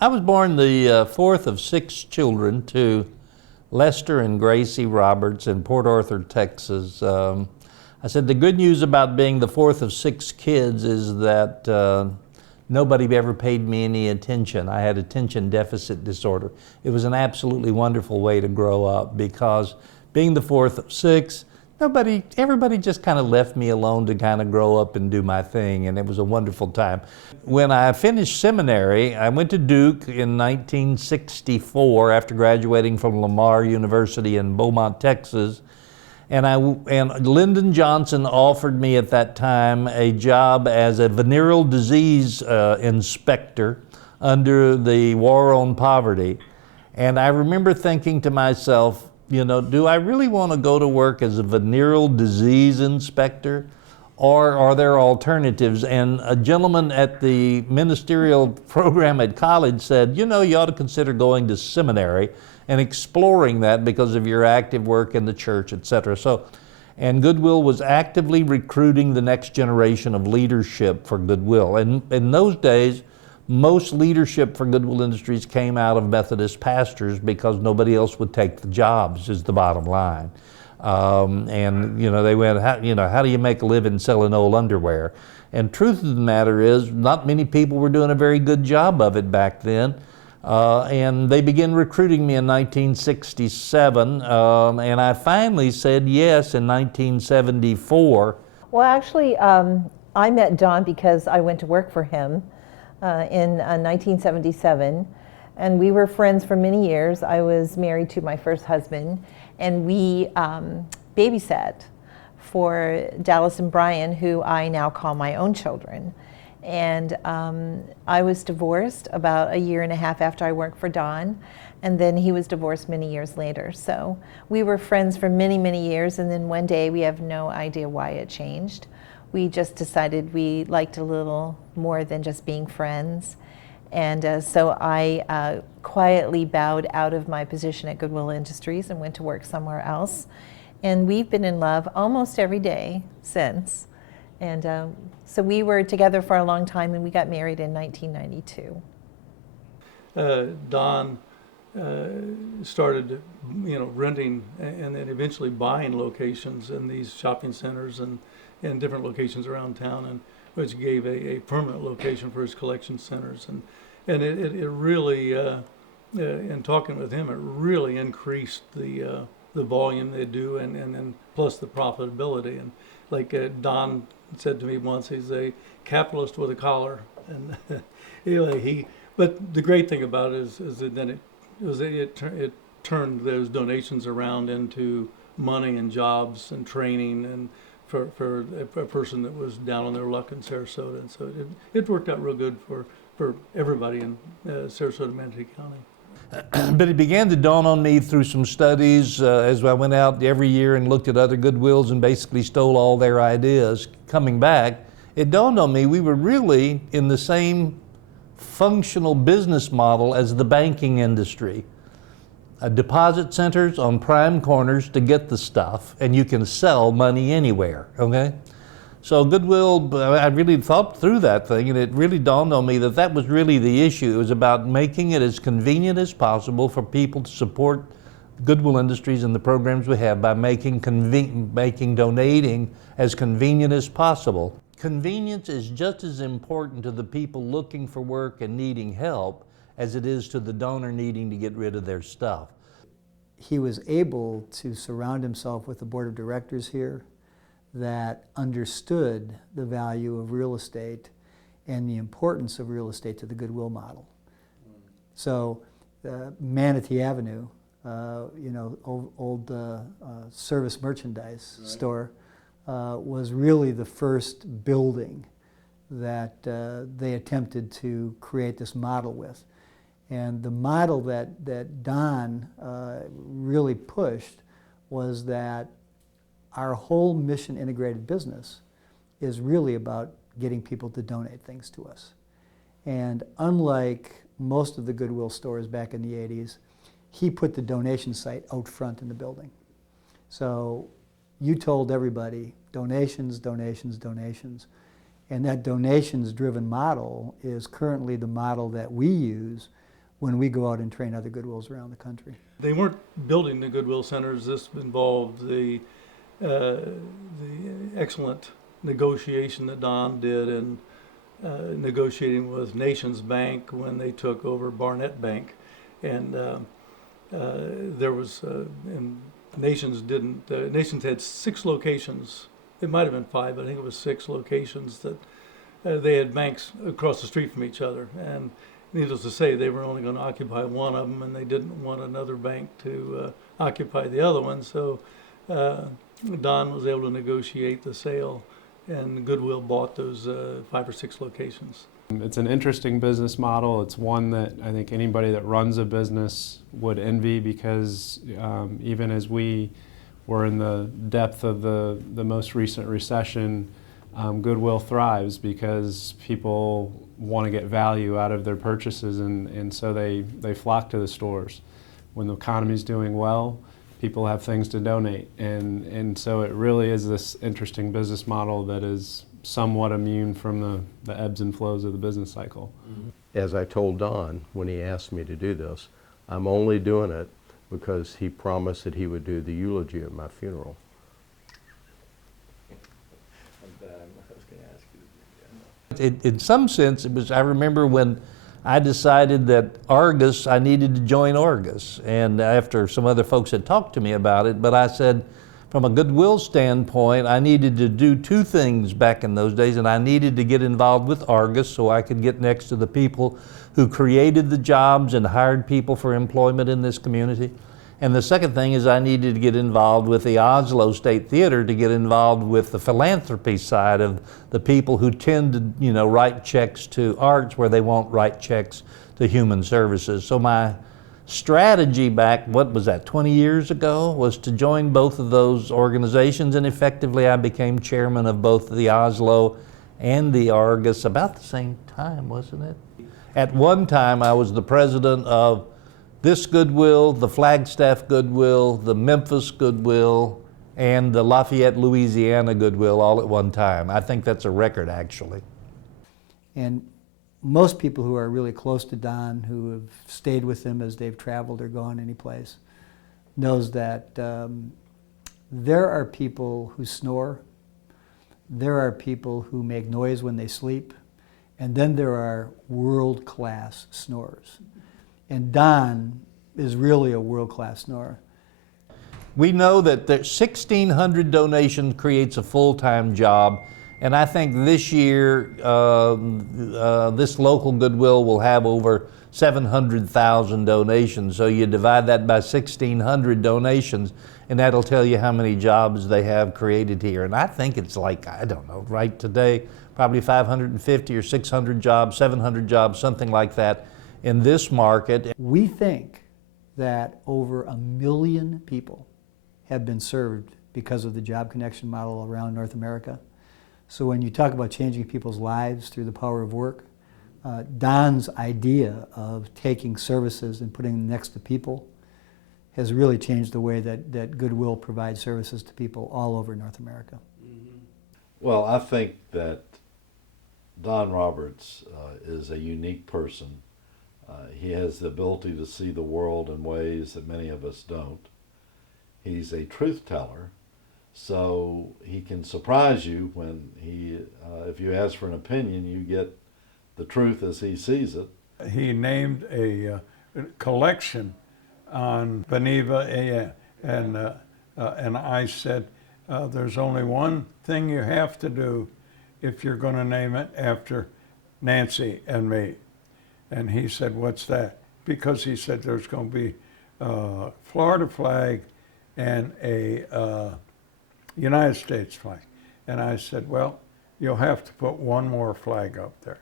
I was born the fourth of six children to Lester and Gracie Roberts in Port Arthur, Texas. I said the good news about being the fourth of six kids is that nobody ever paid me any attention. I had attention deficit disorder. It was an absolutely wonderful way to grow up because being the fourth of six, everybody just kind of left me alone to kind of grow up and do my thing, and it was a wonderful time. When I finished seminary, I went to Duke in 1964 after graduating from Lamar University in Beaumont, Texas. And Lyndon Johnson offered me at that time a job as a venereal disease inspector under the War on Poverty. And I remember thinking to myself, you know, do I really want to go to work as a venereal disease inspector, or are there alternatives? And a gentleman at the ministerial program at college said, you know, you ought to consider going to seminary and exploring that because of your active work in the church, et cetera. And Goodwill was actively recruiting the next generation of leadership for Goodwill. And in those days, most leadership for Goodwill Industries came out of Methodist pastors because nobody else would take the jobs, is the bottom line. And you know, they went, how do you make a living selling old underwear? And truth of the matter is, not many people were doing a very good job of it back then. And they began recruiting me in 1967, and I finally said yes in 1974. Well, actually, I met Don because I went to work for him in 1977, and we were friends for many years. I was married to my first husband, and we babysat for Dallas and Brian, who I now call my own children. And I was divorced about a year and a half after I worked for Don, and then he was divorced many years later. So we were friends for many, many years, and then one day, we have no idea why it changed. We just decided we liked a little more than just being friends. And so I quietly bowed out of my position at Goodwill Industries and went to work somewhere else. And we've been in love almost every day since. And so we were together for a long time, and we got married in 1992. Don started, renting and then eventually buying locations in these shopping centers and different locations around town, and which gave a permanent location for his collection centers. And it really, in talking with him, it really increased the volume they do, and plus the profitability. And like Don said to me once, he's a capitalist with a collar. And but the great thing about it is that then it turned those donations around into money and jobs and training, and for a person that was down on their luck in Sarasota. And so it worked out real good for everybody in Sarasota, Manatee County. But it began to dawn on me through some studies as I went out every year and looked at other Goodwills and basically stole all their ideas. Coming back, it dawned on me we were really in the same functional business model as the banking industry. Deposit centers on prime corners to get the stuff, and you can sell money anywhere, okay? So Goodwill, I really thought through that thing, and it really dawned on me that that was really the issue. It was about making it as convenient as possible for people to support Goodwill Industries and the programs we have by making donating as convenient as possible. Convenience is just as important to the people looking for work and needing help as it is to the donor needing to get rid of their stuff. He was able to surround himself with a board of directors here that understood the value of real estate and the importance of real estate to the Goodwill model. So Manatee Avenue, old service merchandise store, was really the first building that they attempted to create this model with. And the model that Don really pushed was that our whole mission integrated business is really about getting people to donate things to us. And unlike most of the Goodwill stores back in the 80s, he put the donation site out front in the building. So you told everybody, donations, donations, donations. And that donations-driven model is currently the model that we use when we go out and train other Goodwills around the country. They weren't building the Goodwill centers. This involved the excellent negotiation that Don did in negotiating with Nations Bank when they took over Barnett Bank, and there was and Nations had 6 locations. It might have been 5, but I think it was 6 locations that they had banks across the street from each other, and needless to say, they were only going to occupy one of them, and they didn't want another bank to occupy the other one. So Don was able to negotiate the sale, and Goodwill bought those 5 or 6 locations. It's an interesting business model. It's one that I think anybody that runs a business would envy, because even as we were in the depth of the most recent recession, Goodwill thrives because people want to get value out of their purchases, and so they flock to the stores. When the economy's doing well, people have things to donate, and so it really is this interesting business model that is somewhat immune from the ebbs and flows of the business cycle. As I told Don when he asked me to do this, I'm only doing it because he promised that he would do the eulogy at my funeral. In some sense, it was, I remember when I decided that Argus, I needed to join Argus, and after some other folks had talked to me about it, but I said, from a Goodwill standpoint, I needed to do 2 things back in those days, and I needed to get involved with Argus so I could get next to the people who created the jobs and hired people for employment in this community. And the second thing is I needed to get involved with the Oslo State Theater to get involved with the philanthropy side of the people who tend to, write checks to arts where they won't write checks to human services. So my strategy back, 20 years ago, was to join both of those organizations, and effectively I became chairman of both the Oslo and the Argus about the same time, wasn't it? At one time I was the president of this Goodwill, the Flagstaff Goodwill, the Memphis Goodwill, and the Lafayette, Louisiana Goodwill all at one time. I think that's a record, actually. And most people who are really close to Don, who have stayed with him as they've traveled or gone anyplace, knows that there are people who snore, there are people who make noise when they sleep, and then there are world-class snorers. And Don is really a world-class snorer. We know that 1,600 donations creates a full-time job, and I think this year this local Goodwill will have over 700,000 donations. So you divide that by 1,600 donations, and that'll tell you how many jobs they have created here. And I think it's like, I don't know, right today, probably 550 or 600 jobs, 700 jobs, something like that in this market. We think that over 1 million people have been served because of the Job Connection model around North America. So when you talk about changing people's lives through the power of work, Don's idea of taking services and putting them next to people has really changed the way that Goodwill provides services to people all over North America. Well, I think that Don Roberts is a unique person. He has the ability to see the world in ways that many of us don't. He's a truth teller, so he can surprise you when if you ask for an opinion, you get the truth as he sees it. He named a collection on Beneva, and I said, there's only one thing you have to do if you're going to name it after Nancy and me. And he said, what's that? Because he said there's going to be a Florida flag and a United States flag. And I said, well, you'll have to put one more flag up there.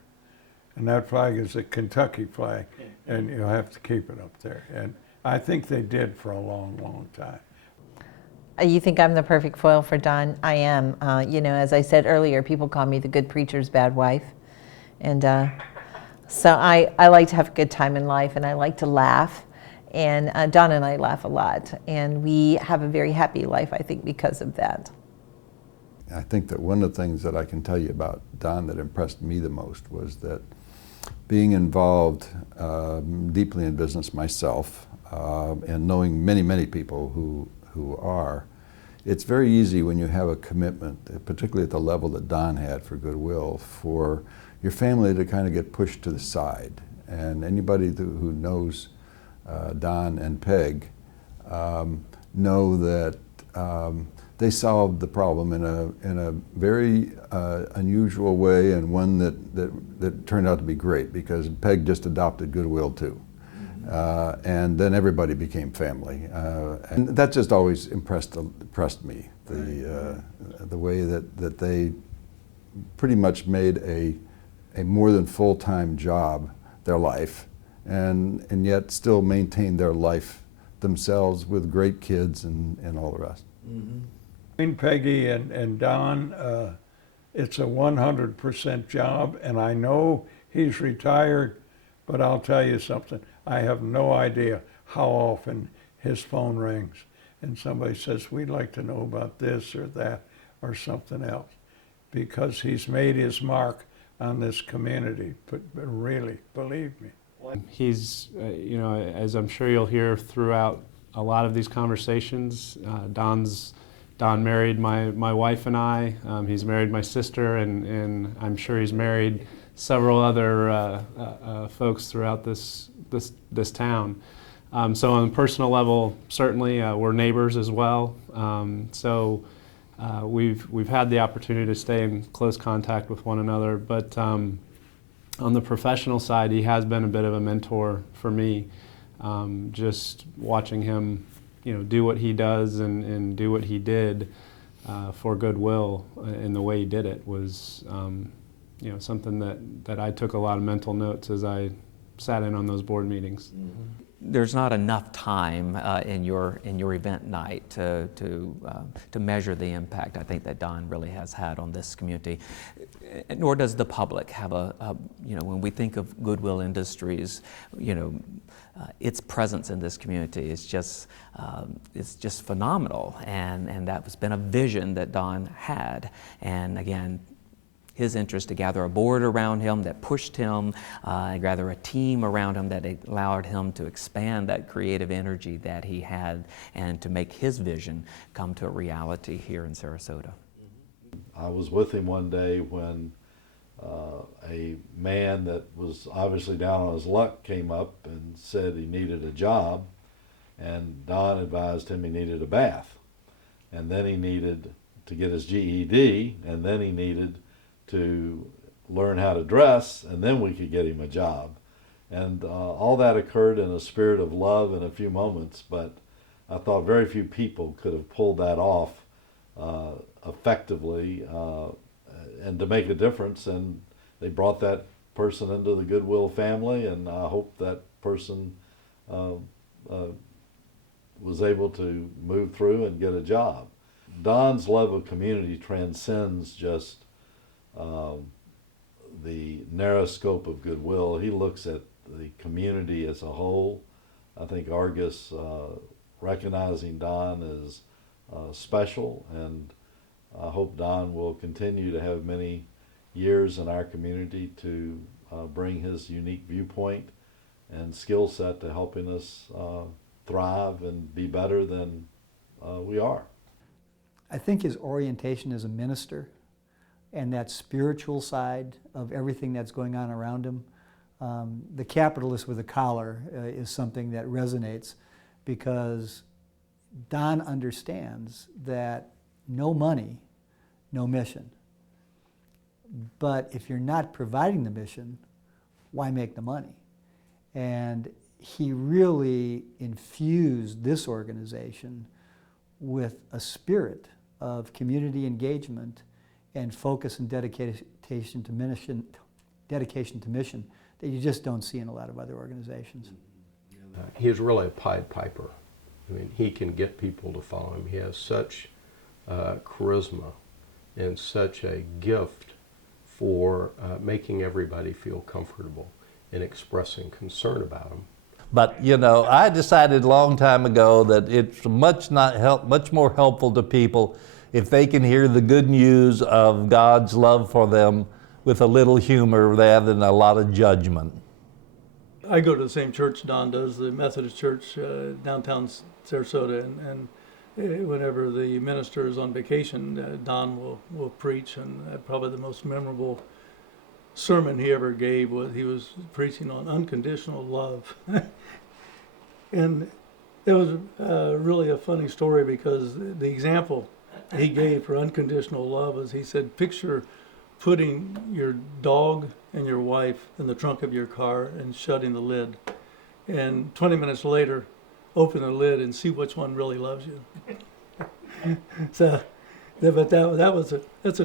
And that flag is a Kentucky flag, and you'll have to keep it up there. And I think they did for a long, long time. You think I'm the perfect foil for Don? I am. As I said earlier, people call me the good preacher's bad wife. And so I like to have a good time in life, and I like to laugh. And Don and I laugh a lot. And we have a very happy life, I think, because of that. I think that one of the things that I can tell you about Don that impressed me the most was that being involved deeply in business myself, and knowing many, many people who are, it's very easy when you have a commitment, particularly at the level that Don had for Goodwill, for your family to kind of get pushed to the side. And anybody who knows Don and Peg know that they solved the problem in a very unusual way, and one that turned out to be great, because Peg just adopted Goodwill too. And then everybody became family. And that just always impressed me, the way that they pretty much made a more than full-time job their life, and yet still maintained their life themselves with great kids and all the rest. Between Peggy and Don, it's a 100% job, and I know he's retired, but I'll tell you something. I have no idea how often his phone rings and somebody says, we'd like to know about this or that or something else, because he's made his mark on this community, but really, believe me. He's, you know, as I'm sure you'll hear throughout a lot of these conversations, Don married my wife and I. He's married my sister, and I'm sure he's married several other folks throughout this town. So on a personal level, certainly we're neighbors as well. So we've had the opportunity to stay in close contact with one another. But on the professional side, he has been a bit of a mentor for me. Just watching him, you know, do what he does and do what he did for Goodwill in the way he did it was, you know, something that I took a lot of mental notes as I sat in on those board meetings. There's not enough time in your event night to measure the impact I think that Don really has had on this community. Nor does the public have you know, when we think of Goodwill Industries, you know, its presence in this community is just phenomenal, and that has been a vision that Don had. And again, his interest to gather a board around him that pushed him, and gather a team around him that allowed him to expand that creative energy that he had and to make his vision come to a reality here in Sarasota. I was with him one day when a man that was obviously down on his luck came up and said he needed a job, and Don advised him he needed a bath, and then he needed to get his GED, and then he needed to learn how to dress, and then we could get him a job. And all that occurred in a spirit of love in a few moments, but I thought very few people could have pulled that off effectively and to make a difference, and they brought that person into the Goodwill family, and I hope that person was able to move through and get a job. Don's love of community transcends just the narrow scope of Goodwill. He looks at the community as a whole. I think Argus recognizing Don is special, and I hope Don will continue to have many years in our community to bring his unique viewpoint and skill set to helping us thrive and be better than we are. I think his orientation as a minister and that spiritual side of everything that's going on around him, the capitalist with a collar is something that resonates, because Don understands that no money, no mission. But if you're not providing the mission, why make the money? And he really infused this organization with a spirit of community engagement and focus and dedication to mission that you just don't see in a lot of other organizations. He is really a Pied Piper. I mean, he can get people to follow him. He has such charisma and such a gift for making everybody feel comfortable and expressing concern about him. But, you know, I decided a long time ago that it's much more helpful to people if they can hear the good news of God's love for them with a little humor rather than a lot of judgment. I go to the same church Don does, the Methodist Church downtown Sarasota, and whenever the minister is on vacation, Don will preach, and probably the most memorable sermon he ever gave was he was preaching on unconditional love. And it was really a funny story because the example he gave for unconditional love is he said, picture putting your dog and your wife in the trunk of your car and shutting the lid. And 20 minutes later, open the lid and see which one really loves you. So, but that's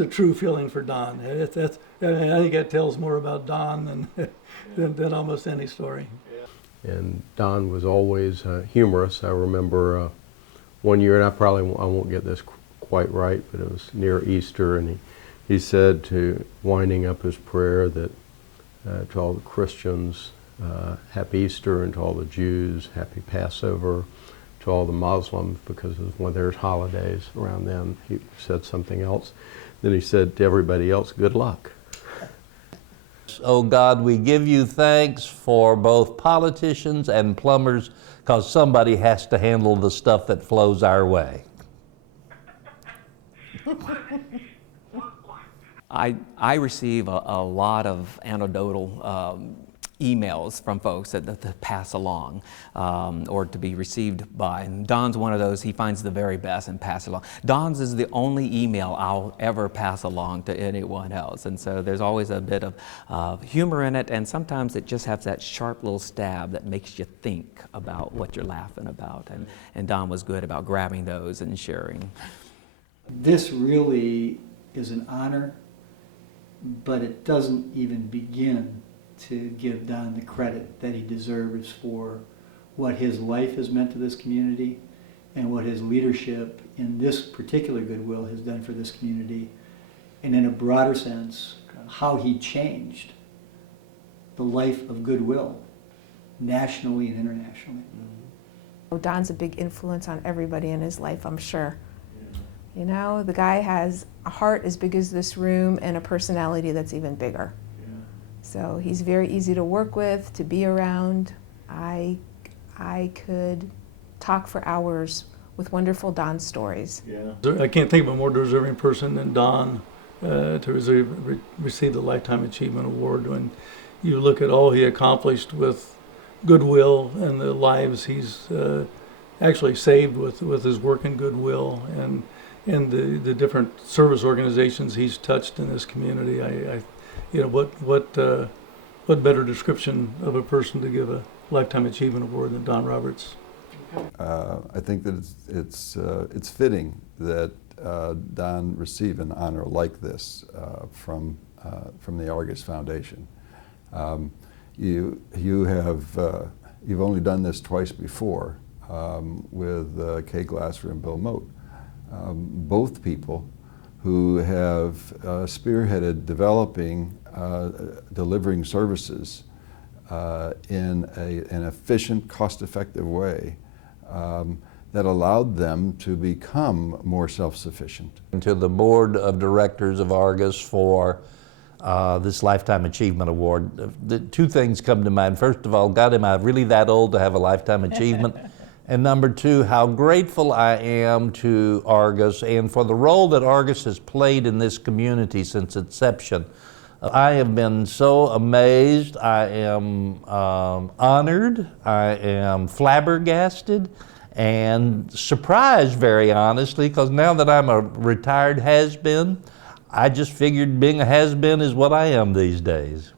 a true feeling for Don. I think that tells more about Don than almost any story. And Don was always humorous. I remember one year, and I won't get this quite right, but it was near Easter, and he said, winding up his prayer, that to all the Christians, Happy Easter, and to all the Jews, Happy Passover, to all the Muslims, because when there's holidays around them, he said something else. Then he said to everybody else, good luck. Oh God, we give you thanks for both politicians and plumbers, because somebody has to handle the stuff that flows our way. I receive a lot of anecdotal emails from folks that pass along or to be received by. And Don's one of those, he finds the very best and pass it along. Don's is the only email I'll ever pass along to anyone else. And so there's always a bit of humor in it, and sometimes it just has that sharp little stab that makes you think about what you're laughing about. And Don was good about grabbing those and sharing. This really is an honor, but it doesn't even begin to give Don the credit that he deserves for what his life has meant to this community and what his leadership in this particular Goodwill has done for this community, and in a broader sense, how he changed the life of Goodwill nationally and internationally. Don's a big influence on everybody in his life, I'm sure. You know, the guy has a heart as big as this room and a personality that's even bigger. So he's very easy to work with, to be around. I could talk for hours with wonderful Don stories. I can't think of a more deserving person than Don to receive the Lifetime Achievement Award. When you look at all he accomplished with Goodwill and the lives he's actually saved with his work in Goodwill, and the different service organizations he's touched in this community, what better description of a person to give a Lifetime Achievement Award than Don Roberts? I think that it's fitting that Don receive an honor like this from the Argus Foundation. You've only done this twice before with Kay Glasser and Bill Mote, both people who have spearheaded developing, delivering services in an efficient, cost-effective way that allowed them to become more self-sufficient. And to the board of directors of Argus for this Lifetime Achievement Award, the two things come to mind. First of all, God, am I really that old to have a Lifetime Achievement? And number two, how grateful I am to Argus and for the role that Argus has played in this community since inception. I have been so amazed, I am honored, I am flabbergasted, and surprised, very honestly, because now that I'm a retired has-been, I just figured being a has-been is what I am these days.